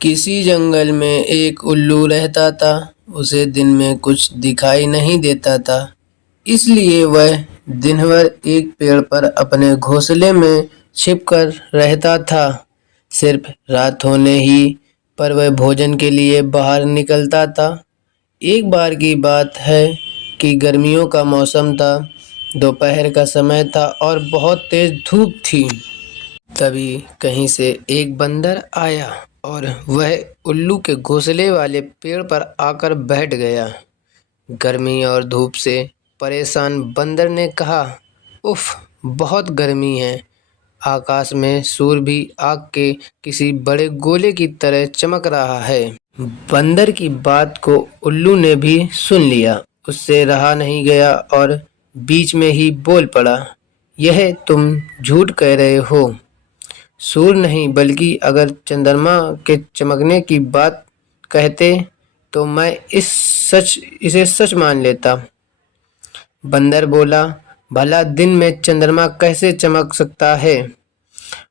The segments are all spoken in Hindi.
किसी जंगल में एक उल्लू रहता था। उसे दिन में कुछ दिखाई नहीं देता था, इसलिए वह दिन भर एक पेड़ पर अपने घोंसले में छिपकर रहता था। सिर्फ रात होने ही पर वह भोजन के लिए बाहर निकलता था। एक बार की बात है कि गर्मियों का मौसम था। दोपहर का समय था और बहुत तेज धूप थी। तभी कहीं से एक बंदर आया और वह उल्लू के घोंसले वाले पेड़ पर आकर बैठ गया। गर्मी और धूप से परेशान बंदर ने कहा, उफ, बहुत गर्मी है। आकाश में सूर्य भी आग के किसी बड़े गोले की तरह चमक रहा है। बंदर की बात को उल्लू ने भी सुन लिया। उससे रहा नहीं गया और बीच में ही बोल पड़ा, यह तुम झूठ कह रहे हो। सूर्य नहीं बल्कि अगर चंद्रमा के चमकने की बात कहते तो मैं इसे सच मान लेता। बंदर बोला, भला दिन में चंद्रमा कैसे चमक सकता है?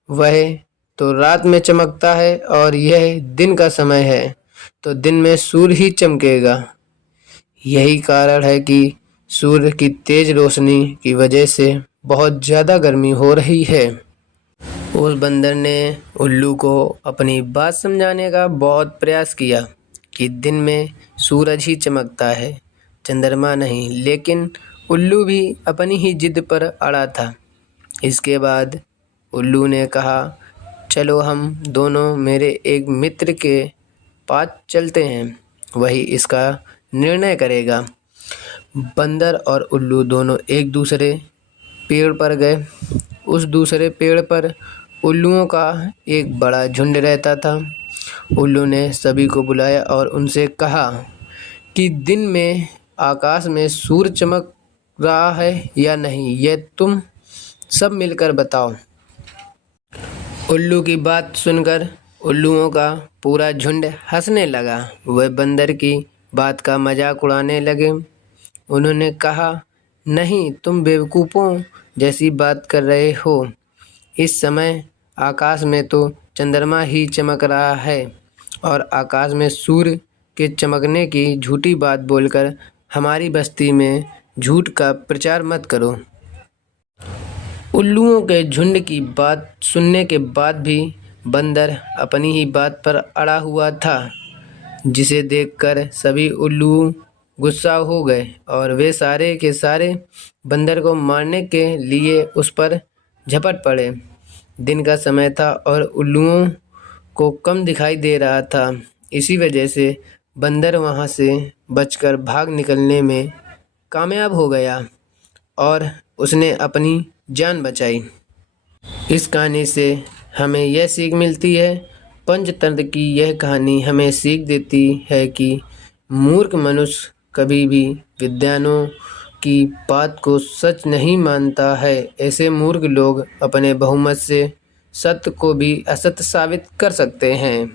वह तो रात में चमकता है और यह दिन का समय है, तो दिन में सूर्य ही चमकेगा। यही कारण है कि सूर्य की तेज रोशनी की वजह से बहुत ज़्यादा गर्मी हो रही है। उस बंदर ने उल्लू को अपनी बात समझाने का बहुत प्रयास किया कि दिन में सूरज ही चमकता है, चंद्रमा नहीं। लेकिन उल्लू भी अपनी ही जिद पर अड़ा था। इसके बाद उल्लू ने कहा, चलो हम दोनों मेरे एक मित्र के पास चलते हैं, वही इसका निर्णय करेगा। बंदर और उल्लू दोनों एक दूसरे पेड़ पर गए। उस दूसरे पेड़ पर उल्लुओं का एक बड़ा झुंड रहता था। उल्लू ने सभी को बुलाया और उनसे कहा कि दिन में आकाश में सूर्य चमक रहा है या नहीं, यह तुम सब मिलकर बताओ। उल्लू की बात सुनकर उल्लुओं का पूरा झुंड हंसने लगा। वह बंदर की बात का मजाक उड़ाने लगे। उन्होंने कहा, नहीं, तुम बेवकूफ़ों जैसी बात कर रहे हो। इस समय आकाश में तो चंद्रमा ही चमक रहा है और आकाश में सूर्य के चमकने की झूठी बात बोलकर हमारी बस्ती में झूठ का प्रचार मत करो। उल्लुओं के झुंड की बात सुनने के बाद भी बंदर अपनी ही बात पर अड़ा हुआ था, जिसे देखकर सभी उल्लू गुस्सा हो गए और वे सारे के सारे बंदर को मारने के लिए उस पर झपट पड़े। दिन का समय था और उल्लुओं को कम दिखाई दे रहा था। इसी वजह से बंदर वहां से बचकर भाग निकलने में कामयाब हो गया और उसने अपनी जान बचाई। इस कहानी से हमें यह सीख मिलती है, पंचतंत्र की यह कहानी हमें सीख देती है कि मूर्ख मनुष्य कभी भी विद्वानों की बात को सच नहीं मानता है। ऐसे मूर्ख लोग अपने बहुमत से सत्य को भी असत्य साबित कर सकते हैं।